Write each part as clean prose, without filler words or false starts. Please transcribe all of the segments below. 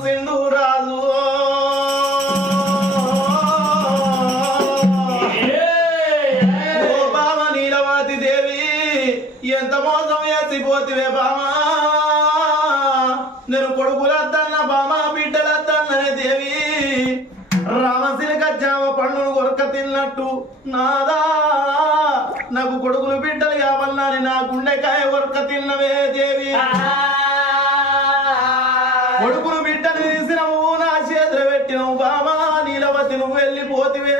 చూసిండు రాజు ఓ బామ నీలవతి దేవి ఎంత మోసం చేసిపోతివే బామా నేను కొడుకులద్దన్న బామ బిడ్డలద్దన్ననే దేవి రామశిలక జామ పండును కొరక తిన్నట్టు నాదా నాకు కొడుకులు బిడ్డలు కావాలని నా గుండెకాయ కొరక తిన్నవే దేవి కొడుకులు బిడ్డలు తీసినవు నా చేతులు పెట్టినవు బామా నీలవతి నువ్వు వెళ్ళిపోతివే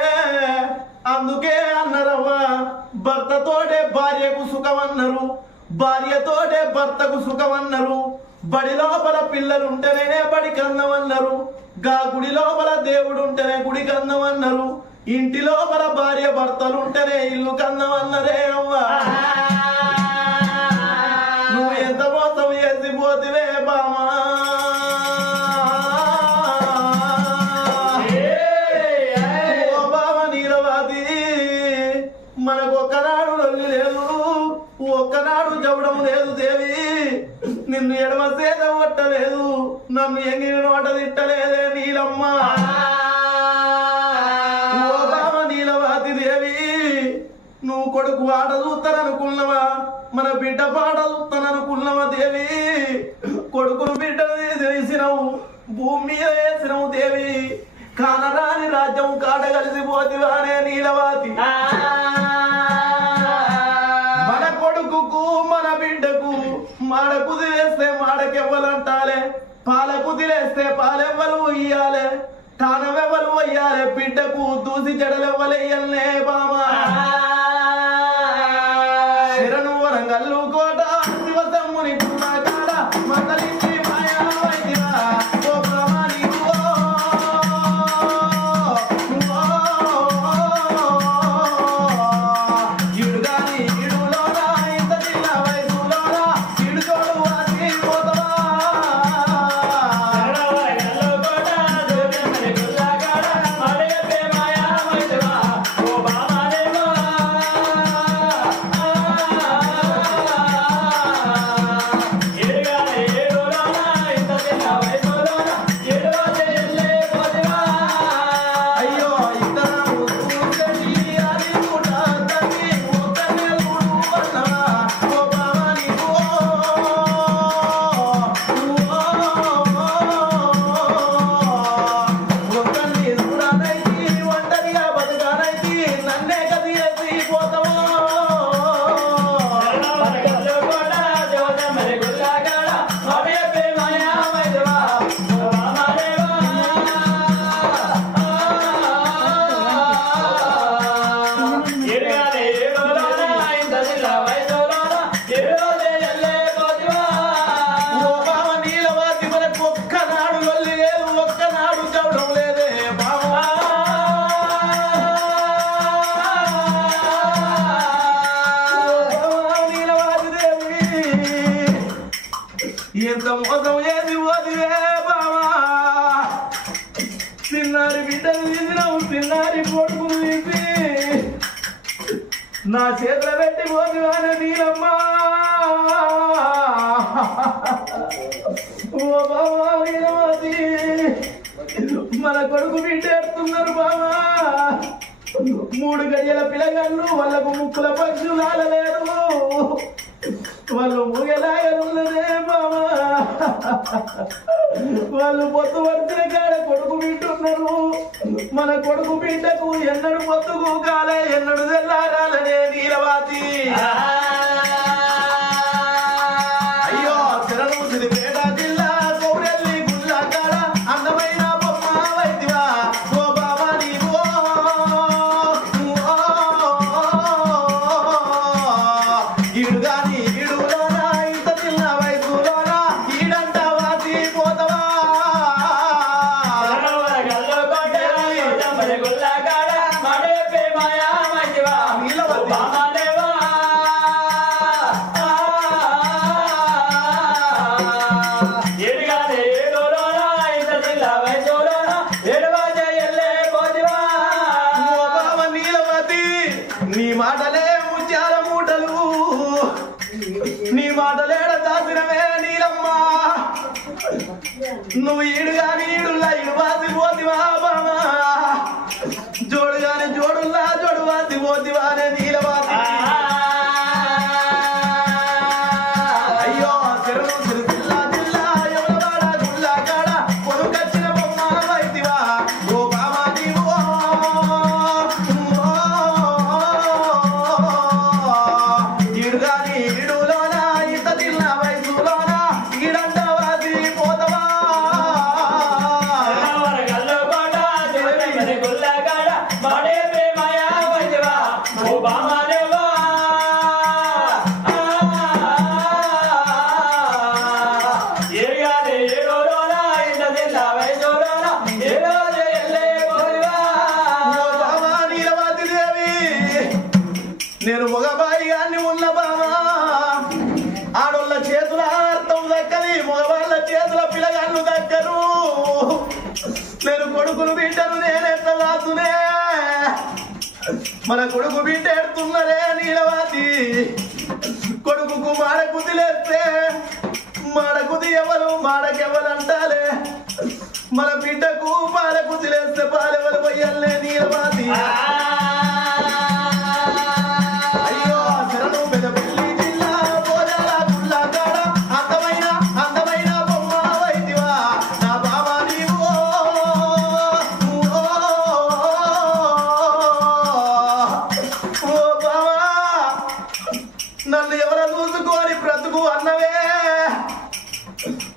అందుకే అన్నరవ్వ భర్తతోటే భార్యకు సుఖమన్నారు భార్యతోటే భర్తకు సుఖమన్నారు బడి లోపల పిల్లలుంటేనే బడి కన్నమన్నారు గా గుడి లోపల దేవుడు ఉంటేనే గుడి కన్నమన్నారు ఇంటి లోపల భార్య భర్తలుంటేనే ఇల్లు కన్నమన్నరే అవ్వా నువ్వు ఎంత మోసం చేసిపోతివే బామా ఓ బామ నీలవతి మనకు ఒక్కనాడు లొల్లి లేదు ఒక్కనాడు చెప్పడం లేదు దేవి నిన్ను ఎడమ సేద కొట్టలేదు నన్ను ఎంగిన నోట తిట్టలేదే నీలమ్మ ఓ బామ నీలవతి దేవి నువ్వు కొడుకు ఆట చూస్తాననుకున్నావా మన బిడ్డ పాట చూస్తాననుకున్నావా దేవి కొడుకును బిడ్డను తీసినావు భూమి మీద వేసినావు దేవి కానరాని రాజ్యం కాట కలిసిపోతివానే నీలవతి మన కొడుకుకు మన బిడ్డకు మాడ కుదిలేస్తే మాడకెవ్వలంటాలే పాల కుదిలేస్తే పాలెవ్వలు ఇయ్యాలే తానవెవ్వలు అయ్యాలే బిడ్డకు దూసి జడలెవ్వలెయ్యల్నే బామా శరణు వరంగల్లు కోట శివసమ్ముని కాడ మందలించి మాయా వైద్యా ఓ బామా నీకు ఇడుగాని ఇడులోనా ఇంత చిన్న వయసులోనా ఇడు తోడు వాసి పోతవా అయ్యో ఇద్దరు చూసేటి అది కూడా తల్లి ఒక్కనే చూడవన్నవా ఓ బామ నీకు ఒక్కని చూడనైతి ఒంటరిగా బతకనైతి నన్నే కది పోతావా ఓ బామ నీలవతి మనకు ఒక్కనాడు లొల్లి లేదు ఒక్కనాడు చవడం లేదే బామా ఓ బామ నీలవతి దేవి ఎంత మోసం చేసి పోతివే బామా తిన్నారి బిడ్డలు తీసినావు తిన్నారి కొడుకులు తీసి నా చేతులు పెట్టి పోతివానే నీలమ్మ ఓ బాబా నీలవతి మన కొడుకు బిడ్డ ఎడుతున్నారు బాబా 3 గడియల పిల్లగాళ్ళు వాళ్ళకు ముక్కుల పక్షులు ఆలలేరు వాళ్ళు ముగలాగలున్నదే బాబా వాళ్ళు పొత్తు పడితే కాడ కొడుకు బిడ్డున్నారు మన కొడుకు బిడ్డకు ఎన్నడు పొత్తుకు కాలే ఎన్నడు తెల్లారాలనే నీలవతి అయ్యో శరణు సిరిపేట జిల్లా గౌరెల్లి గుళ్ళ కాడ అందమైన బొమ్మ వైద్యవా ఓ బాబా నీవు ఇడుగాని ఇడులోనా ఇంత చిన్న వయసులోనా ఈడంట వాసి పోతవా మాయా నువ్వు ఈడుగాని ఈడుల్లా ఇడు వాసి పోతివా బామా జోడుగాని జోడుల్లా జోడు వాసి పోతివా అనే నీలవాసి నేను మగబాయి గాన్ని ఉన్న బామా ఆడోళ్ళ చేతుల అర్థం దక్కని మగవాళ్ళ చేతుల పిల్లగాళ్ళు దక్కరు నేను కొడుకును బిడ్డను నేనెట్లా వాతునే మన కొడుకు బిడ్డ ఎడుతున్నరే నీలవాతి కొడుకుకు మాడకుది లేస్తే మాడకుది ఎవరు మాడకెవరు అంటాలే మన బిడ్డకు పాలకుది లేస్తే పాలెవరు పోయల్లే నీలవాతి నన్ను ఎవరు చూసుకొని బ్రతుకు అన్నవే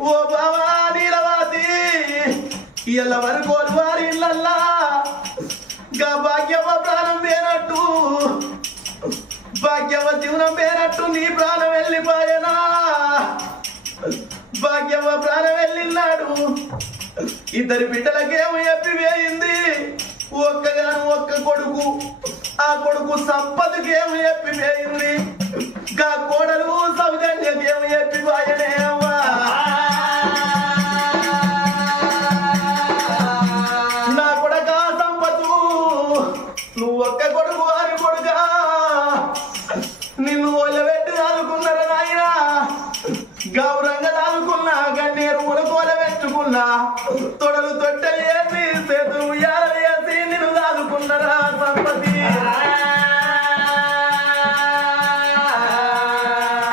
ఓ బావా నీలవాతి ఇళ్ళ వరకు వారి ఇళ్ళల్లా గా భాగ్యవ ప్రాణం పేరట్టు భాగ్యవ జీవనం పేరట్టు నీ ప్రాణం వెళ్ళిపోయేనా భాగ్యవ ప్రాణం వెళ్ళినాడు ఇద్దరి బిడ్డలకేమో ఎప్పి వేయింది ఒక్కగాను ఒక్క కొడుకు ఆ కొడుకు సంపదకేమో ఎప్పి వేయింది గా కోడలు సౌజన్యకేమో ఎప్పి వాయనే అవ్వా నా కొడక సంపతు నువ్వు ఒక్క కొడుకు అని కొడుకా నిన్ను ఒళ్ళబెట్టి దాదుకున్నారా నాయనా గౌరంగా దాదుకున్నా గన్నేరు ఉలకోల పెట్టుకున్నా తొడలు తొట్టెలు వేసి చేతులు ఉయ్యాలలు వేసి నిన్ను దాదుకున్నారా సంపతి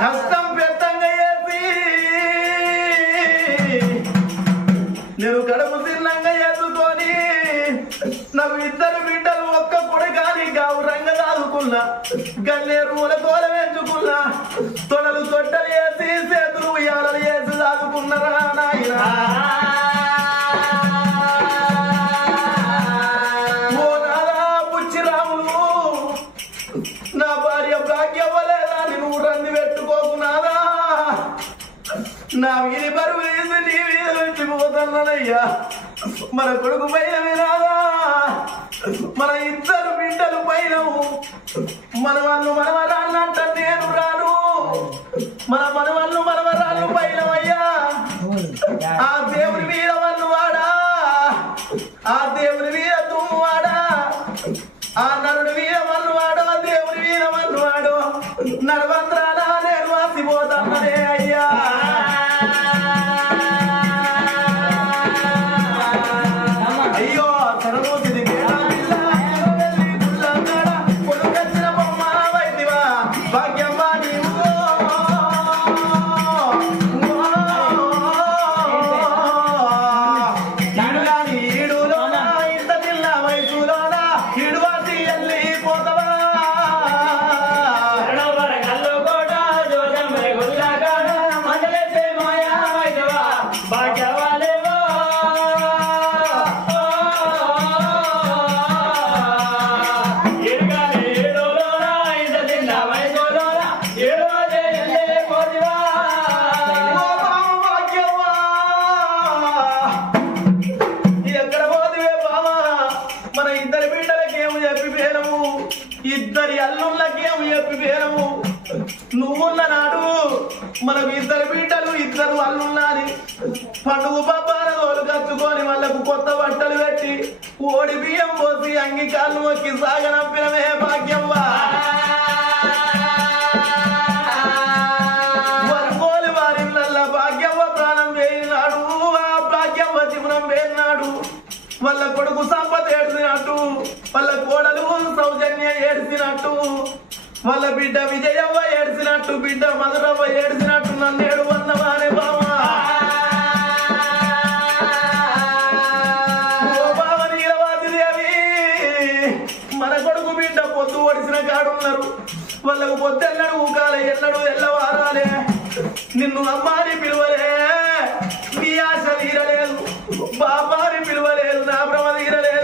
కష్టం పెద్దంగా వేసి నేను కడుపు చిన్నంగా ఎత్తుకొని నాకు ఇద్దరు బిడ్డలు ఒక్క కొడుకాని గౌరంగా దాదుకున్నా గన్నేరు ఉలకోల పెంచుకున్నా తొడలు తొట్టెలు వేసి చేతులు ఉయ్యాలలు వేసి దాదుకున్నారా నాయనా నా భార్య భాగ్యవ్వలేదా నువ్వు రంది పెట్టుకోకున్నాదా నా వీరి బరువు వేసి నీ వీధి పెట్టిపోతున్నానయ్యా మన కొడుకు పైన వినాదా మన ఇద్దరు బిడ్డలు పైన మన వాళ్ళు మనవరాళ్ళంట నేను రాను మన మనవాళ్ళు మనవరాళ్ళు పైన అయ్యా ఆ దేవుని మీద వాళ్ళు వాడా ఆ దేవుని మీద తుమ్ము వాడా ఆ నరుడు వీర వాళ్ళు వాడు దేవుని వీర వాళ్ళు వాడు నడవంత్రాల నేను వాసిపోతామనే అయ్యా అయ్యో తనమోకిది కొడుకొచ్చిన బొమ్మ వైద్యవా భాగ్యమ్మ నీవు ఈడుగాని ఈడులోనా ఇంత పిల్ల వయసులోనా ఈడువాసి ఎల్లి పోతవా ఇద్దరి అల్లుళ్ళకేమో చెప్పి పేరము నువ్వున్న నాడు మనకు ఇద్దరు బిడ్డలు ఇద్దరు అల్లుళ్ళని పండుగ పబ్బాన తోలు కట్టుకొని వాళ్ళకు కొత్త బట్టలు పెట్టి ఓడి బియ్యం పోసి అంగికాళ్ళు మొక్కి సాగనంపినమే భాగ్యవ్వా వరుకోలి వారిళ్ళ భాగ్యవ్వ ప్రాణం వేయినాడు ఆ ఏడ్చినాడు, వాళ్ళ కొడుకు సంపత్ ఏడ్చినట్టు, వాళ్ళ కోడలు సౌజన్య ఏడ్చినట్టు, వాళ్ళ బిడ్డ విజయవ్వ ఏడ్చినట్టు, బిడ్డ మధురవ్వ ఏడ్చినట్టు నన్ను ఏడు వన్నవానే బావా. ఓ బావ నీలవాతిదేవి, మన కొడుకు బిడ్డ పొద్దు ఒడిసిన కాడున్నారు, వాళ్ళకు పొద్దెన్నడు ఊకాలే, ఎన్నడు ఎల్లవారాలే, నిన్ను అమ్మాని పిలువలే, నీ ఆశ తీరలేదు, బాబాని పిలువలేదు, నా భ్రమ తీరలేదు.